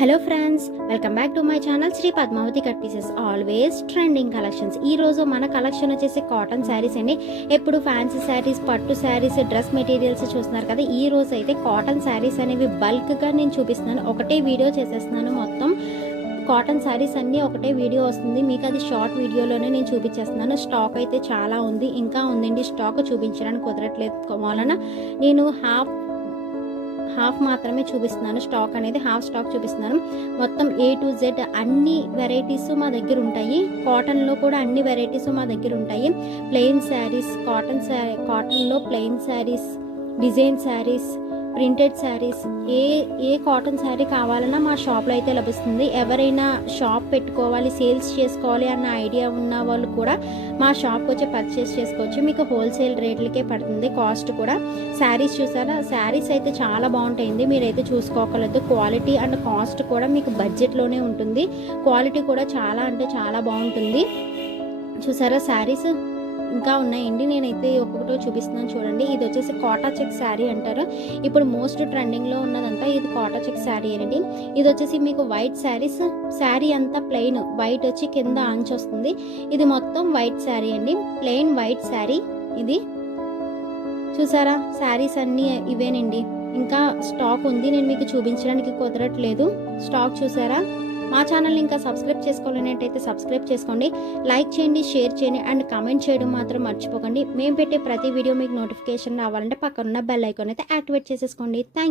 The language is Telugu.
Hello friends, welcome back to my channel Shri Padmavathi cut pieces. Always trending collections. ఈ రోజు మన కలెక్షన్ వచ్చేసి కాటన్ శారీస్ అండి. ఎప్పుడు ఫ్యాన్సీ శారీస్, పట్టు శారీస్, డ్రెస్ మెటీరియల్స్ చూస్తున్నారు కదా. ఈ రోజు అయితే కాటన్ శారీస్ అనేవి బల్క్గా నేను చూపిస్తున్నాను. ఒకటే వీడియో చేసేస్తున్నాను. మొత్తం కాటన్ శారీస్ అన్నీ ఒకటే వీడియో వస్తుంది మీకు. అది షార్ట్ వీడియోలోనే నేను చూపించేస్తున్నాను. స్టాక్ అయితే చాలా ఉంది, ఇంకా ఉందండి. స్టాక్ చూపించడానికి కుదరట్లేదు వలన నేను హాఫ్ మాత్రమే చూపిస్తున్నాను. స్టాక్ అనేది హాఫ్ స్టాక్ చూపిస్తున్నాను. మొత్తం A to Z అన్ని వెరైటీస్ మా దగ్గర ఉంటాయి. కాటన్లో కూడా అన్ని వెరైటీస్ మా దగ్గర ఉంటాయి. ప్లెయిన్ శారీస్, కాటన్లో plain saris, design saris, printed saris, ఏ కాటన్ శారీ కావాలన్నా మా షాప్లో అయితే లభిస్తుంది. ఎవరైనా షాప్ పెట్టుకోవాలి, సేల్స్ చేసుకోవాలి అన్న ఐడియా ఉన్న వాళ్ళు కూడా మా షాప్కి వచ్చి పర్చేస్ చేసుకోవచ్చు. మీకు హోల్సేల్ రేట్లకే పడుతుంది. కాస్ట్ కూడా శారీస్ చూసారా, శారీస్ అయితే చాలా బాగుంటాయండి. మీరైతే చూసుకోగలదు. క్వాలిటీ అండ్ కాస్ట్ కూడా మీకు బడ్జెట్లోనే ఉంటుంది. క్వాలిటీ కూడా చాలా అంటే చాలా బాగుంటుంది. చూసారా శారీస్ ఇంకా ఉన్నాయండి. నేనైతే ఒక్కొక్కటో చూపిస్తున్నాను చూడండి. ఇది వచ్చేసి కోటా చెక్ శారీ అంటారు. ఇప్పుడు మోస్ట్ ట్రెండింగ్లో ఉన్నదంతా ఇది కోటా చెక్ శారీ అండి. ఇది వచ్చేసి మీకు వైట్ శారీస్. శారీ అంతా ప్లెయిన్ వైట్ వచ్చి కింద అంచు వస్తుంది. ఇది మొత్తం వైట్ శారీ అండి, ప్లెయిన్ వైట్ శారీ. ఇది చూసారా, శారీస్ అన్నీ ఇవేనండి. ఇంకా స్టాక్ ఉంది, నేను మీకు చూపించడానికి కుదరట్లేదు. స్టాక్ చూసారా. మా ఛానల్ని ఇంకా సబ్స్క్రైబ్ చేసుకోవాలనేటైతే సబ్స్క్రైబ్ చేసుకోండి, లైక్ చేయండి, షేర్ చేయండి అండ్ కామెంట్ చేయడం మాత్రం మర్చిపోకండి. మేము పెట్టే ప్రతి వీడియో మీకు నోటిఫికేషన్ రావాలంటే పక్కనున్న బెల్ ఐకాన్ అయితే యాక్టివేట్ చేసేసుకోండి. థ్యాంక్